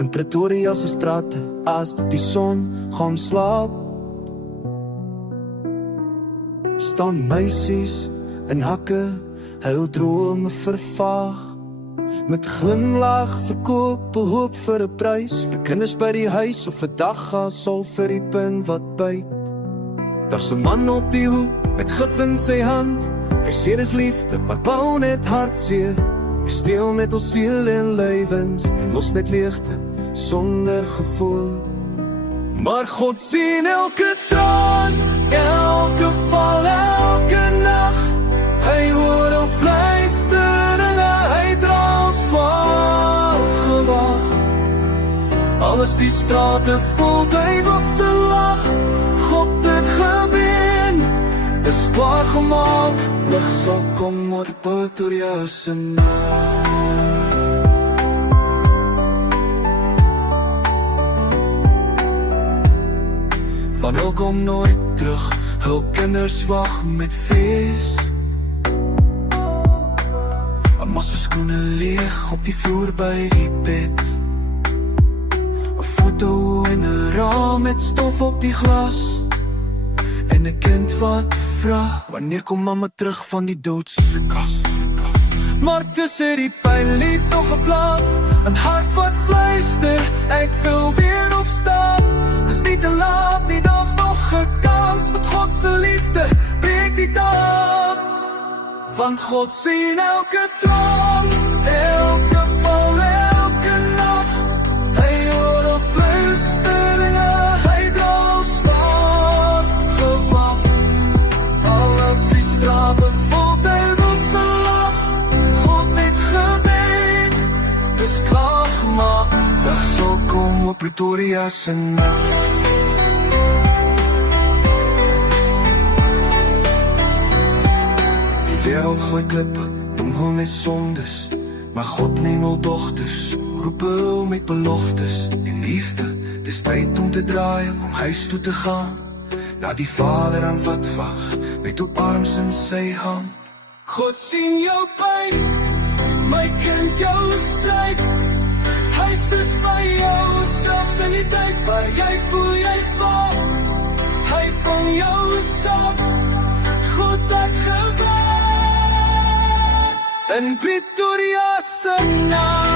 in Pretoria se strate as die son gaan slaap. Staan meisies in hakke, huil drome vervaag. Met glimlag verkoop hoop vir 'n prys, vir kinders by die huis of 'n daggasol vir die pin wat byt. Daar's 'n man op die hoek met gif in sy hand. Hy sê dis liefde, maar bou net hartseer. Hy steel net ons siel en lewens en los net leegte sonder gevoel. Maar God sien elke traan, elke val, elke nag. Hy hoor al fluisteringe, hy dra al swaar gewag. Alles die strate vol duivelse lag. God het gewen, dis klaar gemaak. Lig sal kom oor Pretoria se nag. Van hul kom nooit terug, hul kinders wag met vrees. 'n massa skoene leeg op die vloer by die bed. 'n foto in 'n raam met stof op die glas. En 'n kind wat vra, wanneer kom mamma terug van die doodse kas? Maar tussen die pyn leef nog 'n vlam, 'n hart wat fluister, ek wil weer opstaan. Dis nie te laat nie, daar's nog 'n kans. Met God se liefde breek die dans. Want God sien elke traan, elke val, elke nag. Hy hoor al fluisteringe, hy dra al swaar gewag. Al as die strate vol duivelse lag. God het gewen, dis klaar gemaak. Lig sal kom op Pretoria se nag. Die wêreld gooi klippe, noem hom net sondes. Maar God neem al dogters, roep hul met beloftes. En liefde, dis tyd om te draai, om huis toe te gaan. Na die Vader aan wat wag, met op arms in sy hand. God sien jou pyn, my kind jou stryd. Hy is by jou, selfs in die tyd waar jy voel jy val. Hy vang jou saam, God het gewen. In Pretoria se naam.